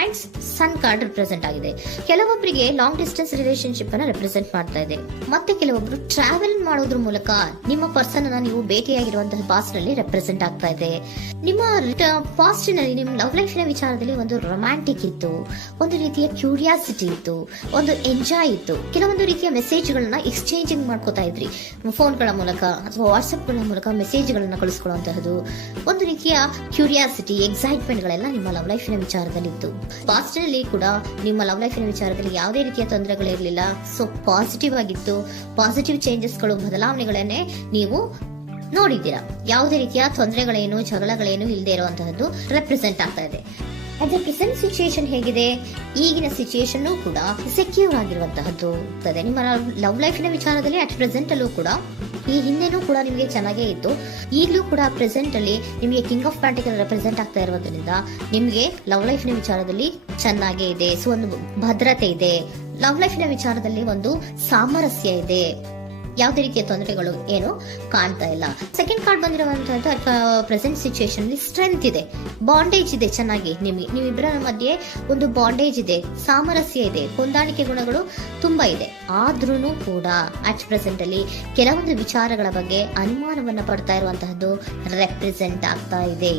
Friends, sun card represent ಆಗಿದೆ. ಕೆಲವೊಬ್ಬರಿಗೆ long distance relationship ಅನ್ನ ರೆಪ್ರೆಸೆಂಟ್ ಮಾಡ್ತಾ ಇದೆ. ಮತ್ತೆ ಕೆಲವೊಬ್ರು ಟ್ರಾವೆಲ್ ಮಾಡೋದ್ರ ಮೂಲಕ ನಿಮ್ಮ ಪರ್ಸನ್ ಅನ್ನ ನೀವು ಭೇಟಿಯಾಗಿರುವಂತಹ ಪಾಸ್ಟ್ ನಲ್ಲಿ ರೆಪ್ರೆಸೆಂಟ್ ಆಗ್ತಾ ಇದೆ. ನಿಮ್ಮ ಪಾಸ್ಟ್ ನಲ್ಲಿ ನಿಮ್ಮ ಲವ್ ಲೈಫ್ ನ ವಿಚಾರದಲ್ಲಿ ಒಂದು ರೊಮ್ಯಾಂಟಿಕ್ ಇತ್ತು, ಒಂದು ರೀತಿಯ ಕ್ಯೂರಿಯಾಸಿಟಿ ಇತ್ತು, ಒಂದು ಎಂಜಾಯ್ ಇತ್ತು. ಕೆಲವೊಂದು ರೀತಿಯ ಮೆಸೇಜ್ ಗಳನ್ನ ಎಕ್ಸ್ಚೇಂಜಿಂಗ್ ಮಾಡ್ಕೋತಾ ಇದ್ರಿ, ಫೋನ್ಗಳ ಮೂಲಕ ಅಥವಾ ವಾಟ್ಸ್ಆಪ್ ಗಳ ಮೂಲಕ ಮೆಸೇಜ್ ಗಳನ್ನ ಕಳಿಸ್ಕೊಳ್ಳುವಂತಹದ್ದು, ಒಂದು ರೀತಿಯ ಕ್ಯೂರಿಯಾಸಿಟಿ, ಎಕ್ಸೈಟ್ಮೆಂಟ್ ಗಳೆಲ್ಲ ನಿಮ್ಮ ಲವ್ ಲೈಫ್ ನ ವಿಚಾರದಲ್ಲಿ ಇತ್ತು. ಪಾಸ್ಟ್ ನಲ್ಲಿ ಕೂಡ ನಿಮ್ಮ ಲವ್ ಲೈಫ್ ನ ವಿಚಾರದಲ್ಲಿ ಯಾವುದೇ ರೀತಿಯ ತೊಂದರೆಗಳಿರಲಿಲ್ಲ. ಸೊ ಪಾಸಿಟಿವ್ ಆಗಿತ್ತು. ಪಾಸಿಟಿವ್ ಚೇಂಜಸ್ ಗಳು, ಬದಲಾವಣೆಗಳನ್ನೇ ನೀವು ನೋಡಿದ್ದೀರಾ. ಯಾವುದೇ ರೀತಿಯ ತೊಂದರೆಗಳೇನು, ಜಗಳಗಳೇನು ಇಲ್ಲದೆ ಇರುವಂತಹದ್ದು ರೆಪ್ರೆಸೆಂಟ್ ಆಗ್ತಾ ಇದೆ. ಅದೇ ಪ್ರೆಸೆಂಟ್ ಸಿಚುಯೇಷನ್ ಹೇಗಿದೆ? ಈಗಿನ ಸಿಚುಯೇಷನ್ ಕೂಡ ಸೆಕ್ಯೂರ್ ಆಗಿರುವಂತಹದ್ದು. ನಿಮ್ಮ ಲವ್ ಲೈಫಿನ ವಿಚಾರದಲ್ಲಿ ಅಟ್ ಪ್ರೆಸೆಂಟ್ ಅಲ್ಲೂ ಕೂಡ, ಈ ಹಿಂದೆನೂ ಕೂಡ ನಿಮಗೆ ಚೆನ್ನಾಗೇ ಇತ್ತು, ಈಗಲೂ ಕೂಡ ಪ್ರೆಸೆಂಟ್ ಅಲ್ಲಿ ನಿಮಗೆ ಕಿಂಗ್ ಆಫ್ ಪ್ಯಾಂಟಿಕಲ್ ರೆಪ್ರೆಸೆಂಟ್ ಆಗ್ತಾ ಇರೋದ್ರಿಂದ ನಿಮಗೆ ಲವ್ ಲೈಫಿನ ವಿಚಾರದಲ್ಲಿ ಚೆನ್ನಾಗೇ ಇದೆ. ಸೊ ಒಂದು ಭದ್ರತೆ ಇದೆ. ಲವ್ ಲೈಫಿನ ವಿಚಾರದಲ್ಲಿ ಒಂದು ಸಾಮರಸ್ಯ ಇದೆ. ಯಾವುದೇ ರೀತಿಯ ತೊಂದರೆಗಳು ಏನು ಕಾಣ್ತಾ ಇಲ್ಲ. ಸೆಕೆಂಡ್ ಕಾರ್ಡ್ ಬಂದಿರುವಂತಹದ್ದು ಪ್ರೆಸೆಂಟ್ ಸಿಚುಯೇಷನ್ ಅಲ್ಲಿ ಸ್ಟ್ರೆಂತ್ ಇದೆ, ಬಾಂಡೇಜ್ ಇದೆ. ಚೆನ್ನಾಗಿ ನೀವಿಬ್ಬರ ಮಧ್ಯೆ ಒಂದು ಬಾಂಡೇಜ್ ಇದೆ, ಸಾಮರಸ್ಯ ಇದೆ, ಹೊಂದಾಣಿಕೆ ಗುಣಗಳು ತುಂಬಾ ಇದೆ. ಆದ್ರೂ ಕೂಡ ಅಟ್ ಪ್ರೆಸೆಂಟ್ ಅಲ್ಲಿ ಕೆಲವೊಂದು ವಿಚಾರಗಳ ಬಗ್ಗೆ ಅನುಮಾನವನ್ನ ಪಡ್ತಾ ಇರುವಂತಹದ್ದು ರೆಪ್ರೆಸೆಂಟ್ ಆಗ್ತಾ ಇದೆ.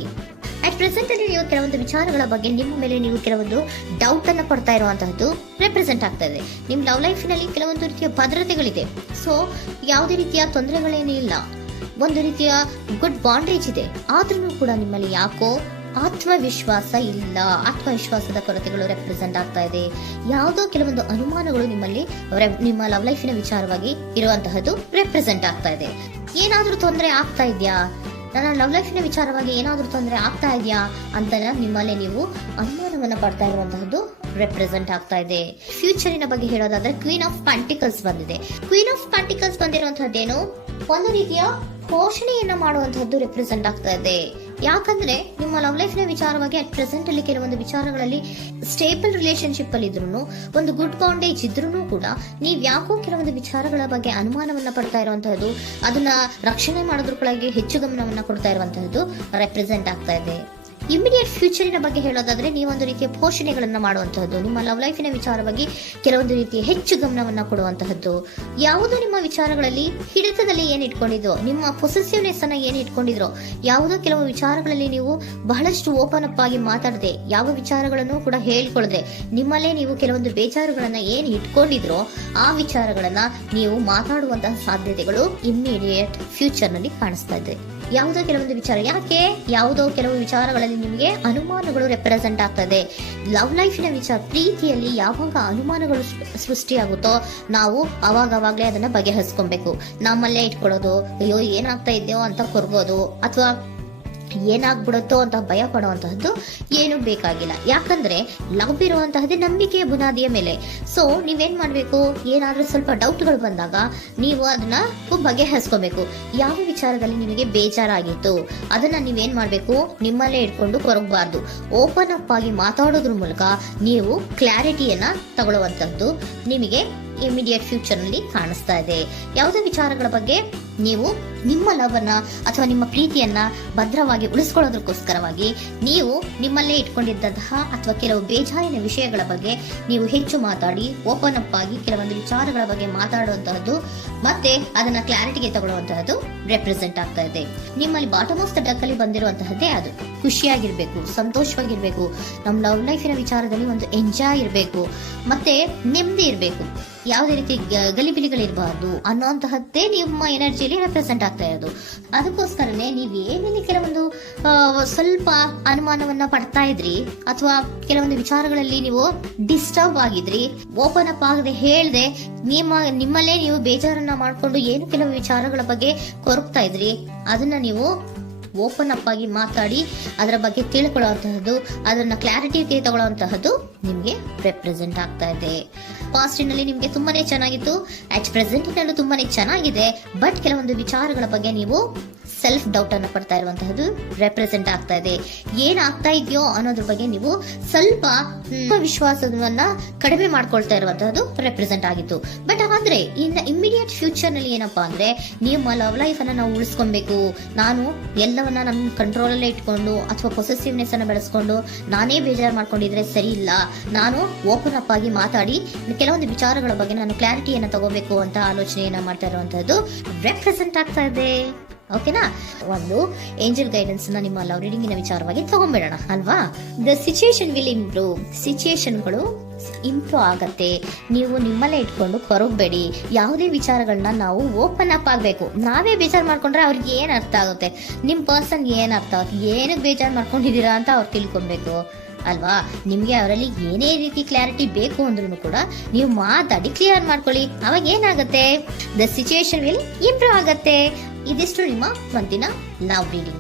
ಅಟ್ ಪ್ರೆಸೆಂಟ್ ಅಲ್ಲಿ ನೀವು ಕೆಲವೊಂದು ವಿಚಾರಗಳ ಬಗ್ಗೆ ನಿಮ್ಮ ಮೇಲೆ ನೀವು ಕೆಲವೊಂದು ಡೌಟ್ ಅನ್ನ ಪಡ್ತಾ ಇರುವಂತಹದ್ದು ರೆಪ್ರೆಸೆಂಟ್ ಆಗ್ತಾ ಇದೆ. ನಿಮ್ಮ ಲವ್ ಲೈಫ್ ನಲ್ಲಿ ಕೆಲವೊಂದು ರೀತಿಯ ಭದ್ರತೆಗಳಿದೆ. ಸೊ ಯಾವುದೇ ರೀತಿಯ ತೊಂದರೆಗಳೇನೂ ಇಲ್ಲ, ಒಂದು ರೀತಿಯ ಗುಡ್ ಬಾಂಡೇಜ್ ಇದೆ. ಆದ್ರೂ ಕೂಡ ನಿಮ್ಮಲ್ಲಿ ಯಾಕೋ ಆತ್ಮವಿಶ್ವಾಸ ಇಲ್ಲ, ಆತ್ಮವಿಶ್ವಾಸದ ಕೊರತೆಗಳು ರೆಪ್ರೆಸೆಂಟ್ ಆಗ್ತಾ ಇದೆ. ಯಾವುದೋ ಕೆಲವೊಂದು ಅನುಮಾನಗಳು ನಿಮ್ಮಲ್ಲಿ ನಿಮ್ಮ ಲವ್ ಲೈಫಿನ ವಿಚಾರವಾಗಿ ಇರುವಂತಹದ್ದು ರೆಪ್ರೆಸೆಂಟ್ ಆಗ್ತಾ ಇದೆ. ಏನಾದ್ರೂ ತೊಂದರೆ ಆಗ್ತಾ ಇದೆಯಾ, ನನ್ನ ಲವ್ ಲೈಫಿನ ವಿಚಾರವಾಗಿ ಏನಾದ್ರೂ ತೊಂದರೆ ಆಗ್ತಾ ಇದೆಯಾ ಅಂತ ನಿಮ್ಮಲ್ಲಿ ನೀವು ಅನುಮಾನವನ್ನ ಪಡ್ತಾ ಇರುವಂತಹದ್ದು ರೆಪ್ರೆಸೆಂಟ್ ಆಗ್ತಾ ಇದೆ. ಫ್ಯೂಚರಿನ ಬಗ್ಗೆ ಹೇಳೋದಾದ್ರೆ ಕ್ವೀನ್ ಆಫ್ ಪ್ಯಾಂಟಿಕಲ್ಸ್ ಬಂದಿದೆ. ಕ್ವೀನ್ ಆಫ್ ಪ್ಯಾಂಟಿಕಲ್ಸ್ ಬಂದಿರುವಂತಹದ್ದೇನು, ಒಂದು ರೀತಿಯ ಪೋಷಣೆಯನ್ನ ಮಾಡುವಂತಹದ್ದು ರೆಪ್ರೆಸೆಂಟ್ ಆಗ್ತಾ ಇದೆ. ಯಾಕಂದ್ರೆ ನಿಮ್ಮ ಲವ್ ಲೈಫ್ ನ ವಿಚಾರವಾಗಿ ಅಟ್ ಪ್ರೆಸೆಂಟ್ ಅಲ್ಲಿ ಕೆಲವೊಂದು ವಿಚಾರಗಳಲ್ಲಿ ಸ್ಟೇಬಲ್ ರಿಲೇಶನ್ಶಿಪ್ ಅಲ್ಲಿ ಇದ್ರು, ಒಂದು ಗುಡ್ ಬಾಂಡೇಜ್ ಇದ್ರೂ ಕೂಡ ನೀವ್ ಯಾಕೋ ಕೆಲವೊಂದು ವಿಚಾರಗಳ ಬಗ್ಗೆ ಅನುಮಾನವನ್ನ ಪಡ್ತಾ ಇರುವಂತಹದ್ದು, ಅದನ್ನ ರಕ್ಷಣೆ ಮಾಡೋದ್ರೊಳಗೆ ಹೆಚ್ಚು ಗಮನವನ್ನ ಕೊಡ್ತಾ ಇರುವಂತಹದ್ದು ರೆಪ್ರೆಸೆಂಟ್ ಆಗ್ತಾ ಇದೆ. ಇಮಿಡಿಯೇಟ್ ಫ್ಯೂಚರಿನ ಬಗ್ಗೆ ಹೇಳೋದಾದ್ರೆ ನೀವೊಂದು ರೀತಿಯ ಪೋಷಣೆಗಳನ್ನ ಮಾಡುವಂತಹದ್ದು, ನಿಮ್ಮ ಲವ್ ಲೈಫಿನ ವಿಚಾರವಾಗಿ ಕೆಲವೊಂದು ರೀತಿಯ ಹೆಚ್ಚು ಗಮನವನ್ನ ಕೊಡುವಂತಹದ್ದು, ಯಾವುದೋ ನಿಮ್ಮ ವಿಚಾರಗಳಲ್ಲಿ ಹಿಡಿತದಲ್ಲಿ ಏನ್ ಇಟ್ಕೊಂಡಿದ್ರೋ, ನಿಮ್ಮ ಪೊಸೆಸಿವ್ನೆಸ್ ಅನ್ನ ಏನ್ ಇಟ್ಕೊಂಡಿದ್ರೋ, ಯಾವುದೋ ಕೆಲವು ವಿಚಾರಗಳಲ್ಲಿ ನೀವು ಬಹಳಷ್ಟು ಓಪನ್ ಅಪ್ ಆಗಿ ಮಾತಾಡದೆ, ಯಾವ ವಿಚಾರಗಳನ್ನು ಕೂಡ ಹೇಳ್ಕೊಳ್ಳದೆ, ನಿಮ್ಮಲ್ಲೇ ನೀವು ಕೆಲವೊಂದು ಬೇಜಾರುಗಳನ್ನ ಏನ್ ಇಟ್ಕೊಂಡಿದ್ರೋ ಆ ವಿಚಾರಗಳನ್ನ ನೀವು ಮಾತಾಡುವಂತಹ ಸಾಧ್ಯತೆಗಳು ಇಮಿಡಿಯೇಟ್ ಫ್ಯೂಚರ್ ನಲ್ಲಿ ಕಾಣಿಸ್ತಾ ಇದೆ. ಯಾವುದೋ ಕೆಲವೊಂದು ವಿಚಾರ, ಯಾಕೆ ಯಾವುದೋ ಕೆಲವು ವಿಚಾರಗಳಲ್ಲಿ ನಿಮಗೆ ಅನುಮಾನಗಳು ರೆಪ್ರೆಸೆಂಟ್ ಆಗ್ತದೆ. ಲವ್ ಲೈಫಿನ ವಿಚಾರ, ಪ್ರೀತಿಯಲ್ಲಿ ಯಾವಾಗ ಅನುಮಾನಗಳು ಸೃಷ್ಟಿಯಾಗುತ್ತೋ ನಾವು ಅವಾಗವಾಗ್ಲೇ ಅದನ್ನ ಬಗೆಹರಿಸ್ಕೊಬೇಕು. ನಮ್ಮಲ್ಲೇ ಇಟ್ಕೊಳ್ಳೋದು, ಅಯ್ಯೋ ಏನಾಗ್ತಾ ಇದೆಯೋ ಅಂತ ಕೊರ್ಗೋದು ಅಥವಾ ಏನಾಗ್ಬಿಡುತ್ತೋ ಅಂತ ಭಯ ಪಡುವಂತಹದ್ದು ಏನು ಬೇಕಾಗಿಲ್ಲ. ಯಾಕಂದ್ರೆ ಲವ್ ಇರುವಂತಹದ್ದೇ ನಂಬಿಕೆಯ ಬುನಾದಿಯ ಮೇಲೆ. ಸೊ ನೀವೇನ್ ಮಾಡ್ಬೇಕು, ಏನಾದ್ರೂ ಸ್ವಲ್ಪ ಡೌಟ್ಗಳು ಬಂದಾಗ ನೀವು ಅದನ್ನ ಬಗೆಹರಿಸ್ಕೋಬೇಕು. ಯಾವ ವಿಚಾರದಲ್ಲಿ ನಿಮಗೆ ಬೇಜಾರಾಗಿತ್ತು ಅದನ್ನ ನೀವೇನ್ ಮಾಡ್ಬೇಕು, ನಿಮ್ಮಲ್ಲೇ ಇಟ್ಕೊಂಡು ಕೊರಗಬಾರ್ದು. ಓಪನ್ ಅಪ್ ಆಗಿ ಮಾತಾಡೋದ್ರ ಮೂಲಕ ನೀವು ಕ್ಲಾರಿಟಿಯನ್ನ ತಗೊಳ್ಳುವಂತದ್ದು ನಿಮಗೆ ಇಮಿಡಿಯೇಟ್ ಫ್ಯೂಚರ್ ನಲ್ಲಿ ಕಾಣಿಸ್ತಾ ಇದೆ. ಯಾವುದೇ ವಿಚಾರಗಳ ಬಗ್ಗೆ ನೀವು ನಿಮ್ಮ ಲವ್ ಅನ್ನ ಅಥವಾ ನಿಮ್ಮ ಪ್ರೀತಿಯನ್ನ ಭದ್ರವಾಗಿ ಉಳಿಸ್ಕೊಳ್ಳೋದಕ್ಕೋಸ್ಕರವಾಗಿ ನೀವು ನಿಮ್ಮಲ್ಲೇ ಇಟ್ಕೊಂಡಿದ್ದಂತಹ ಅಥವಾ ಕೆಲವು ಬೇಜಾರಿನ ವಿಷಯಗಳ ಬಗ್ಗೆ ನೀವು ಹೆಚ್ಚು ಮಾತಾಡಿ, ಓಪನ್ ಅಪ್ ಆಗಿ ಕೆಲವೊಂದು ವಿಚಾರಗಳ ಬಗ್ಗೆ ಮಾತಾಡುವಂತಹದ್ದು ಮತ್ತೆ ಅದನ್ನ ಕ್ಲಾರಿಟಿಗೆ ತಗೊಳ್ಳುವಂತಹದ್ದು ರೆಪ್ರೆಸೆಂಟ್ ಆಗ್ತಾ ಇದೆ. ನಿಮ್ಮಲ್ಲಿ ಬಾಟಮ್ ಆಫ್ ದ ಡಕ್ ಅಲ್ಲಿ ಬಂದಿರುವಂತಹದ್ದೇ ಅದು. ಖುಷಿಯಾಗಿರ್ಬೇಕು, ಸಂತೋಷವಾಗಿರ್ಬೇಕು, ನಮ್ಮ ಲವ್ ಲೈಫಿನ ವಿಚಾರದಲ್ಲಿ ಒಂದು ಎಂಜಾಯ್ ಇರಬೇಕು, ಮತ್ತೆ ನೆಮ್ಮದಿ ಇರಬೇಕು, ಯಾವುದೇ ರೀತಿ ಗಲಿಬಿಲಿಗಳಿರಬಾರ್ದು ಅನ್ನೋಂತಹದ್ದೇ ನಿಮ್ಮ ಎನರ್ಜಿಯಲ್ಲಿ ರೆಪ್ರೆಸೆಂಟ್ ಆಗ್ತಾ ಇರೋದು. ಅದಕ್ಕೋಸ್ಕರನೇ ನೀವು ಏನೇನು ಕೆಲವೊಂದು ಸ್ವಲ್ಪ ಅನುಮಾನವನ್ನ ಪಡ್ತಾ ಇದ್ರಿ ಅಥವಾ ಕೆಲವೊಂದು ವಿಚಾರಗಳಲ್ಲಿ ನೀವು ಡಿಸ್ಟರ್ಬ್ ಆಗಿದ್ರಿ, ಓಪನ್ ಅಪ್ ಆಗದೆ ಹೇಳ್ದೆ ನಿಮ್ಮಲ್ಲೇ ನೀವು ಬೇಜಾರನ್ನ ಮಾಡ್ಕೊಂಡು ಏನು ಕೆಲವು ವಿಚಾರಗಳ ಬಗ್ಗೆ ಕೊರಗ್ತಾ ಇದ್ರಿ, ಅದನ್ನ ನೀವು ಓಪನ್ ಅಪ್ ಆಗಿ ಮಾತಾಡಿ ಅದರ ಬಗ್ಗೆ ತಿಳ್ಕೊಳ್ಳುವಂತಹದ್ದು, ಅದನ್ನ ಕ್ಲಾರಿಟಿಗೆ ತಗೊಳ್ಳುವಂತಹದ್ದು ನಿಮ್ಗೆ ರೆಪ್ರೆಸೆಂಟ್ ಆಗ್ತಾ ಇದೆ. ಪಾಸ್ಟಿನಲ್ಲಿ ನಿಮ್ಗೆ ತುಂಬಾನೇ ಚೆನ್ನಾಗಿತ್ತು, ಅಟ್ ಪ್ರೆಸೆಂಟಿನಲ್ಲೂ ತುಂಬಾನೇ ಚೆನ್ನಾಗಿದೆ. ಬಟ್ ಕೆಲವೊಂದು ವಿಚಾರಗಳ ಬಗ್ಗೆ ನೀವು ಸೆಲ್ಫ್ ಡೌಟ್ ಅನ್ನು ಪಡ್ತಾ ಇರುವಂತಹದ್ದು ರೆಪ್ರೆಸೆಂಟ್ ಆಗ್ತಾ ಇದೆ. ಏನಾಗ್ತಾ ಇದೆಯೋ ಅನ್ನೋದ್ರ ಬಗ್ಗೆ ನೀವು ಸ್ವಲ್ಪ ವಿಶ್ವಾಸವನ್ನ ಕಡಿಮೆ ಮಾಡ್ಕೊಳ್ತಾ ಇರುವಂತಹದ್ದು ರೆಪ್ರೆಸೆಂಟ್ ಆಗಿತ್ತು. ಬಟ್ ಆದ್ರೆ ಇನ್ನು ಇಮಿಡಿಯೇಟ್ ಫ್ಯೂಚರ್ ನಲ್ಲಿ ಏನಪ್ಪಾ ಅಂದ್ರೆ ನಿಮ್ಮ ಲವ್ ಲೈಫ್ ಅನ್ನ ನಾವು ಉಳಿಸ್ಕೊಬೇಕು, ನಾನು ಎಲ್ಲವನ್ನ ನಮ್ಮ ಕಂಟ್ರೋಲ್ ಅಲ್ಲೇ ಇಟ್ಕೊಂಡು ಅಥವಾ ಪೊಸೆಸಿವ್ನೆಸ್ ಅನ್ನ ಬೆಳೆಸ್ಕೊಂಡು ನಾನೇ ಬೇಜಾರು ಮಾಡ್ಕೊಂಡಿದ್ರೆ ಸರಿ ಇಲ್ಲ, ನಾನು ಓಪನ್ ಅಪ್ ಆಗಿ ಮಾತಾಡಿ ಕೆಲವೊಂದು ವಿಚಾರಗಳ ಬಗ್ಗೆ ನಾನು ಕ್ಲಾರಿಟಿಯನ್ನ ತಗೋಬೇಕು ಅಂತ ಆಲೋಚನೆಯನ್ನ ಮಾಡ್ತಾ ಇರುವಂತಹದ್ದು ರೆಪ್ರೆಸೆಂಟ್ ಆಗ್ತಾ ಇದೆ. ಓಕೆನಾ, ಒಂದು ಏಂಜಲ್ ಗೈಡೆನ್ಸ್ ನ ನಿಮ್ಮ ಲವ್ ರೀಡಿಂಗಿನ ವಿಚಾರವಾಗಿ ತಗೊಂಡ್ಬಿಡೋಣ ಅಲ್ವಾ. ದ ಸಿಚುಯೇಷನ್ ವಿಲ್ ಇಂಪ್ರೂವ್, ಸಿಚುಯೇಷನ್ಗಳು ಇಂಪ್ರೂವ್ ಆಗತ್ತೆ. ನೀವು ನಿಮ್ಮಲ್ಲೇ ಇಟ್ಕೊಂಡು ಹೊರಗಬೇಡಿ. ಯಾವುದೇ ವಿಚಾರಗಳನ್ನ ನಾವು ಓಪನ್ ಅಪ್ ಆಗಬೇಕು. ನಾವೇ ಬೇಜಾರು ಮಾಡ್ಕೊಂಡ್ರೆ ಅವ್ರಿಗೆ ಏನ್ ಅರ್ಥ ಆಗುತ್ತೆ, ನಿಮ್ ಪರ್ಸನ್ ಏನ್ ಅರ್ಥ ಆಗುತ್ತೆ, ಏನಕ್ಕೆ ಬೇಜಾರು ಮಾಡ್ಕೊಂಡಿದ್ದೀರಾ ಅಂತ ಅವ್ರು ತಿಳ್ಕೊಬೇಕು ಅಲ್ವಾ. ನಿಮ್ಗೆ ಅವರಲ್ಲಿ ಏನೇ ರೀತಿ ಕ್ಲಾರಿಟಿ ಬೇಕು ಅಂದ್ರೂ ಕೂಡ ನೀವು ಮಾತಾಡಿ ಕ್ಲಿಯರ್ ಮಾಡ್ಕೊಳ್ಳಿ. ಅವಾಗ ಏನಾಗುತ್ತೆ, ದ ಸಿಚುಯೇಷನ್ ವಿಲ್ ಇಂಪ್ರೂವ್ ಆಗತ್ತೆ. ಇದಿಷ್ಟು ನಿಮ್ಮ ಒಂದಿನ ಲವ್ ರೀಡಿಂಗ್.